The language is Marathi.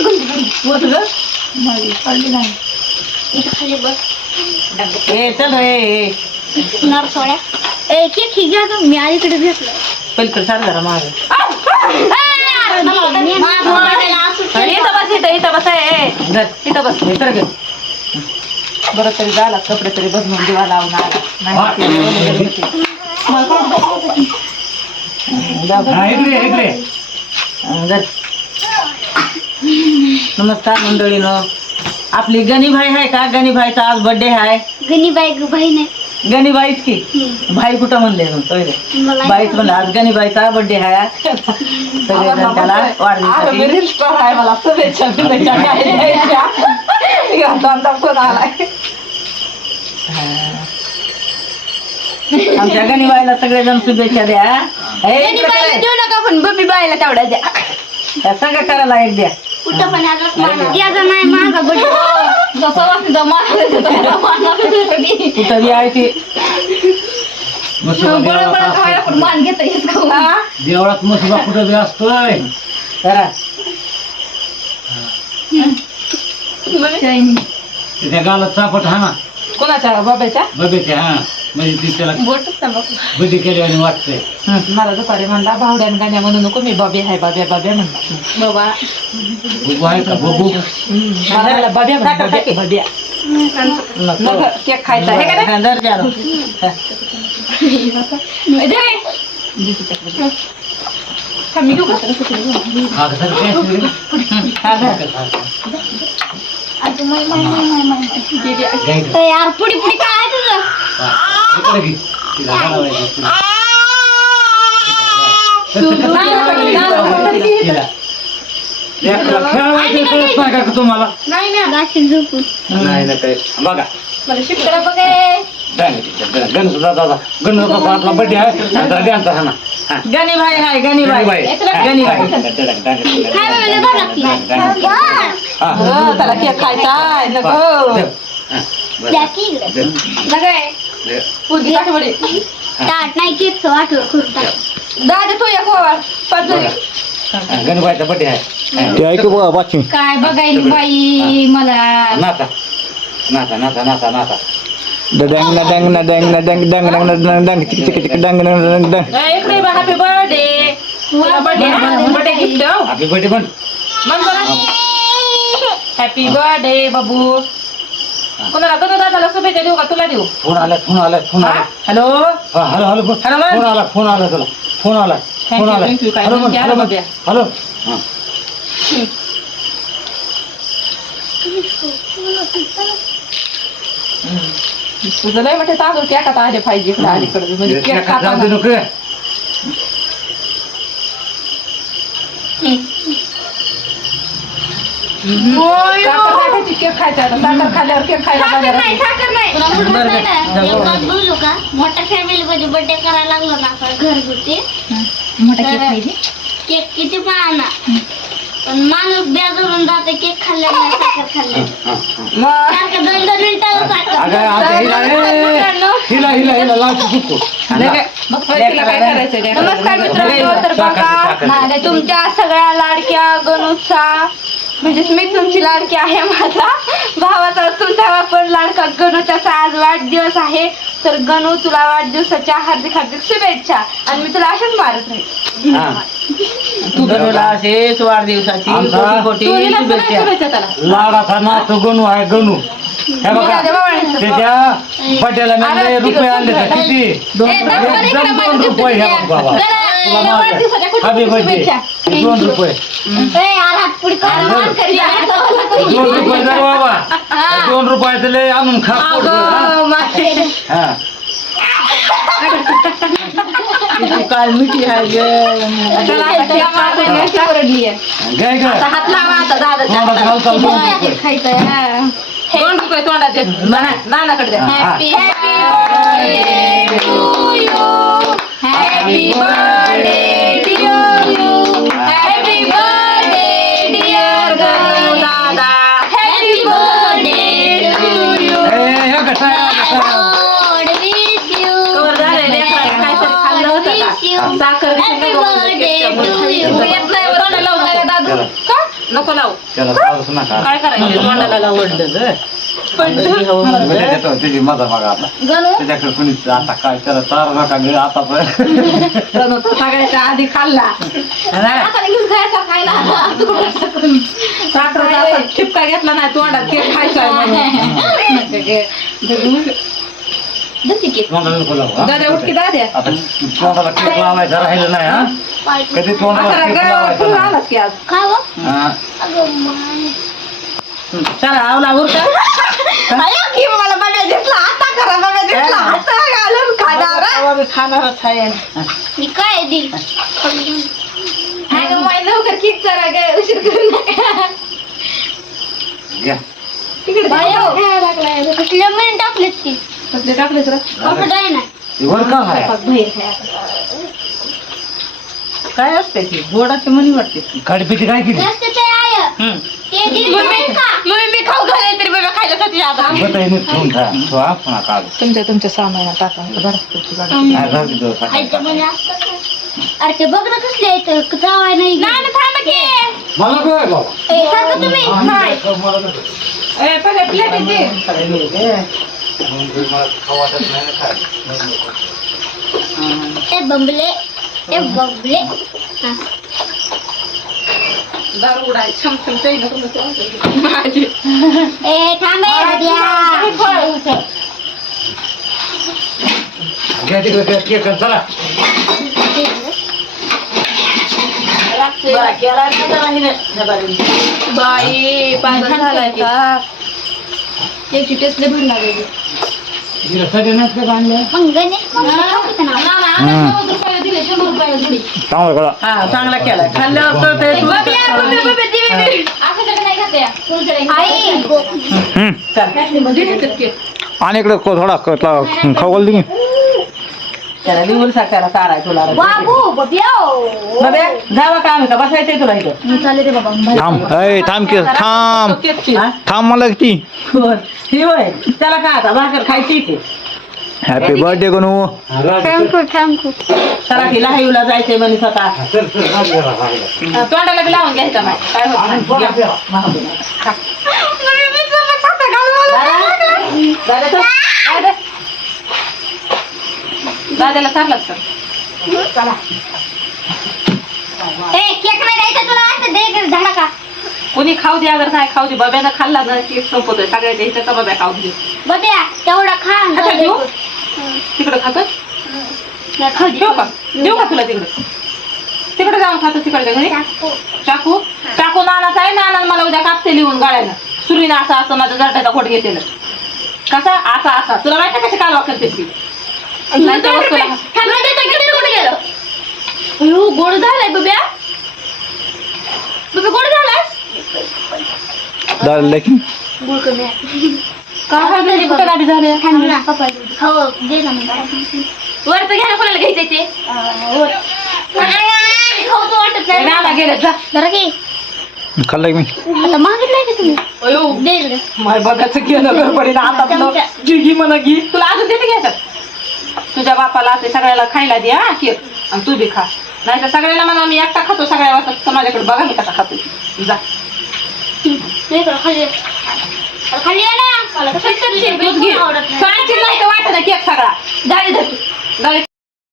बस ग पडली नाही खाली बस ए चल ए नरसोळ्या ए केक ही घ्या मी अलीकडे घेतलं पलीकडे चाल जरा माग इथं बस इथं बस तर घे बरं तरी झाला कपडे तरी बदलून दिवा लावून आला नमस्कार मंडळीनं आपली गणीबाई आहे का गणीबाईचा आज बर्थडे आहे गणीबाई भाई नाही गणीबाईच की भाई कुठं म्हणले पहिले बाईच म्हणलं आज गणीबाईचा बर्थडे आहे सगळेजण त्याला वाढदिवसासाठी मला शुभेच्छा आमच्या गणीबाईला सगळेजण शुभेच्छा द्या देऊ नका पण बबी बाईला तेवढ्या द्या सगळं करायला एक द्या कुठं पण द्यायचा नाही माझा बर्थडे कुठं बी आहे ती मान घेत देवळात मसुबा कुठं बी असतोय करा त्या गालात चापट हा ना कोणाच्या बाबाच्या बघायचे हा म्हणजे ती त्याला बड्डे केल्याने वाटतंय मला दुपारी म्हणला भावड्यान गाण्या म्हणू नको मी बाबी आहे बाब्या बाब्या म्हणला बाबा बघू आहे का बघू बाब्या बाब्या केक खायचा आहे का मी घेऊ यार पुढे पुढे काय तुझं तुम्हाला नाही नाही काय बघा मला शिकला बघाय गणपतीचा बड्डे आहे डान्सर हा ना गणीबाई आहे गणीबाई त्याला केक खायचा आहे नको ताट नाही केकच वाटलं करून टाक दादा तू एक गणपतीचा बड्डे आहे ते ऐकू बघा बातमी काय बघायला बाई मला नाचा नाचा नाचा नाचा नाचा डंग ना डंग ना डंग ना डंग डंग डंग डंग डंग चिक चिक चिक डंग डंग डंग डंग इकडे happy birthday birthday gift happy birthday पण मन करा हॅपी बर्थडे बाबू कोणाला कधी दादाला शुभेच्छा देऊ का तुला देऊ फोन आला हॅलो हॅलो हॅलो फोन आला तुला फोन आला हॅलो तुझं लय मोठे तांदूळ केकात आले पाहिजे इकडे अलीकडे म्हणजे केक खाताना केक खायचा साखर खाल्ल्यावर केक खायला बोलू का मोठ्या फॅमिली मध्ये बर्थडे करायला लागलो ना आपण घरगुती केक किती पण पण माणूस बेजारून जाते केक खाल्ल्या नाही साखर खाल्ल्या दोन दोन मिनिटाला नमस्कार मित्रांनो तर बघा तुमच्या सगळ्या लाडक्या गणूचा म्हणजे मी तुमची लाडकी आहे माझा भावाचा तुमचा वापर लाडका गणूचा आज वाढदिवस आहे तर गणू तुला वाढदिवसाच्या हार्दिक हार्दिक शुभेच्छा आणि मी तुला अशाच मारत राहील तू गणूला असेच वाढदिवसाची शुभेच्छा लाडाचा नातू गणू आहे गणू हे बघा त्याच्या बड्डेला मी रुपये आणले तर किती 2 रुपये हे बघ बाबा हॅपी बर्थडे 2 रुपये 2 रुपये जर बाबा 2 रुपयाचं लय आणून खा हा काल मिठी आहे घ्याय का हात लावा आता दादा खायचंय 2 रुपये तोंडात नानाकडे द्या happy birthday to you happy birthday dear you happy birthday dear Ganu दादा हॅपी बर्थडे टू यू हे कसा साखर हॅपी बर्थडे टू यू दादू का नको लावू त्याला चालूच नका काय करायचं तोंडाला आवडलं त्याची मजा बघा आता गणू त्याच्याकडे कुणीच आता काय त्याला चारू नका ग आता पण सगळ्याच्या आधी खाल्ला आता घेऊन खायचा खायला साखरेचा ठिपका घेतला नाही तोंडात केक खायचा तोंडाला नको लावू, हा? दाद्या उठकी दाद्या आता तोंडाला केक लावायचं राहिलं नाही हा कधी तोंडाला केक लावायचं नाही. आलाच की आज खावं हा. अगं माय चला आवला उरका की मला बघा दिसला आता करा बघा दिसला आता घालून खाणार खाणारच आहे मी काय दिल अगं माय लवकर केक चला ग उशीर करू नका घ्या. तिकडे बायो कसले महिने टाकलेत की कसले टाकले तर कपडे आहे ना ते वर का आहे काय असते ती गोडाची मनी वाटते कडपीची काय केली जास्त ते आहे ते दिल का मम्मी मी खाऊ घालाय तरी बाबा खायला साठी आता बटाईने ठेवून ठेवा. ठेवा, पुन्हा काढ. तुमच्या सामाना टाका काय झालं तिथं? खायचं म्हणजे असतं का? अरे ते बघ ना कसले आहेत जावाय नाही नाही थांबा की मला काय बाबा ए, सारखं तुम्ही नाही पहिले प्लेट येते मला खाऊ वाटत नाही ना काय. ए बंबले ए बंबले हा. दारू उडाय छम छम चाहिए माझी ए थांबे द्या घ्या तिकडे त्या केक चला बाई पाणी झालाय का त्याची टेस्ट भर लागेल तिला सगळे नसते का आणलं मग गणेश कोणतं नाव? दिले 100 रुपये दिले चांगलं कळा हा चांगला केला खाल्ल्यावर कळतंय असं नाही खाते आई आणि इकडे थोडा खाऊ घाल की त्याला लिहून त्याला काढाय तुला बाबू बबियो बघा जावा का आम्ही का बसायचंय तुला इथं मी चालले रे बाबा थांब ए थांब की थांब हा? थांब मला ती होय. ही होय त्याला काय आता भाकर खायची की हॅपी बर्थडे गणू थँक्यू चला की लाईव्हला जायचंय म्हणे स्वतः तोंडाला बी लावून घ्यायचं नाही काय होत नाही. घ्या. महाग नाही. खा. दादा चल. दादा. दादाला चाललाच तर चला ए केक नाही द्यायचा तुला असं दे झाडा का कोणी खाऊ दे अगर काय खाऊ दे बब्यानं खाल्ला ना केक संपतोय सगळ्या द्यायच्या बब्या खाऊ दे बबिया तेवढा खा आणि अच्छा, जाऊ देऊ? दे. तिकडं खातो नाही, खाऊ दे. देऊ का देऊ का तुला तिकडं तिकडे जाऊन खातो तिकडच्या घरी चाकू चाकू नानाचा आहे नाना मला उद्या कापते लिहून गाळ्यानं सुरीनं असं असं माझा जटाचा खोट घेते कसा असा असा तुला माहिती कशी कालवा करते ती नाही त्या वस्तूला अयो गोड झालाय बब्या बब्या गोड झालाय झालं की गुळ कमी आहे. काय कुठं गाडी झाली थांब ना, पप्पा देऊ. हो दे ना मग वर तर घ्या कोणाला घ्यायचंय ते खाऊचं वाटत नाही नाना गेले जा जरा की खाल्लं की मी आता मागितलंय का तुम्ही अयो दे इकडे. माय बघायचं गेलं गडबडीनं आता चमचा. घी म्हणा घी तुला अजून देते घ्यायचं तुझ्या बापाला ते सगळ्याला खायला दे हा केक आणि तू बी खा नाही तर सगळ्याला म्हणा मी एकटा खातो सगळ्या वाजता माझ्याकडे बघा मी कसा खातो जा दे इकडे खाली खाली ये ना मला तर दूध घे आवडत नाही सांगशील नाही तर वाटत केक सगळा जाळी धर तू. जाळी